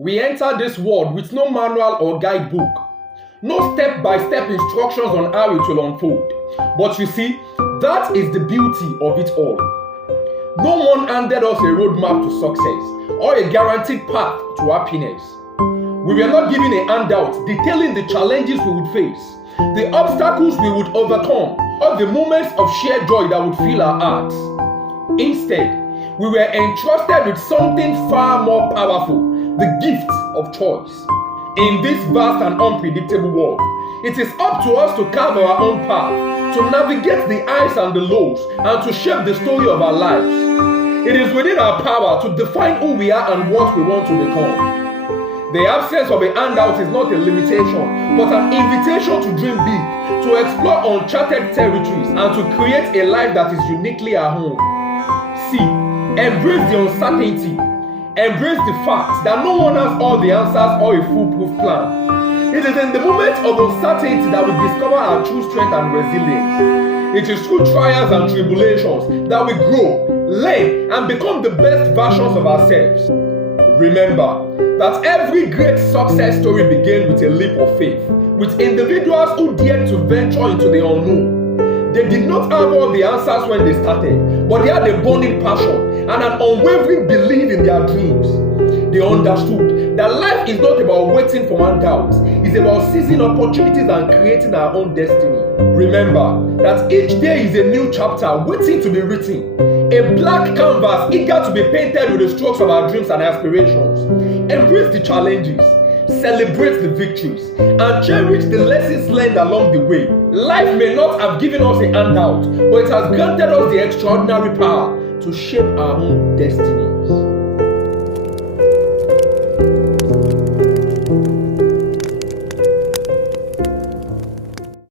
We enter this world with no manual or guidebook, no step-by-step instructions on how it will unfold. But you see, that is the beauty of it all. No one handed us a roadmap to success or a guaranteed path to happiness. We were not given a handout detailing the challenges we would face, the obstacles we would overcome, or the moments of sheer joy that would fill our hearts. Instead, we were entrusted with something far more powerful, the gift of choice. In this vast and unpredictable world, it is up to us to carve our own path, to navigate the highs and the lows, and to shape the story of our lives. It is within our power to define who we are and what we want to become. The absence of a handout is not a limitation, but an invitation to dream big, to explore uncharted territories, and to create a life that is uniquely our home. See, embrace the uncertainty. Embrace the fact that no one has all the answers or a foolproof plan. It is in the moments of uncertainty that we discover our true strength and resilience. It is through trials and tribulations that we grow, learn, and become the best versions of ourselves. Remember that every great success story began with a leap of faith, with individuals who dared to venture into the unknown. They did not have all the answers when they started, but they had a burning passion and an unwavering belief in their dreams. They understood that life is not about waiting for handouts, it's about seizing opportunities and creating our own destiny. Remember that each day is a new chapter waiting to be written, a black canvas eager to be painted with the strokes of our dreams and aspirations. Embrace the challenges, celebrate the victories, and cherish the lessons learned along the way. Life may not have given us a handout, but it has granted us the extraordinary power to shape our own destiny.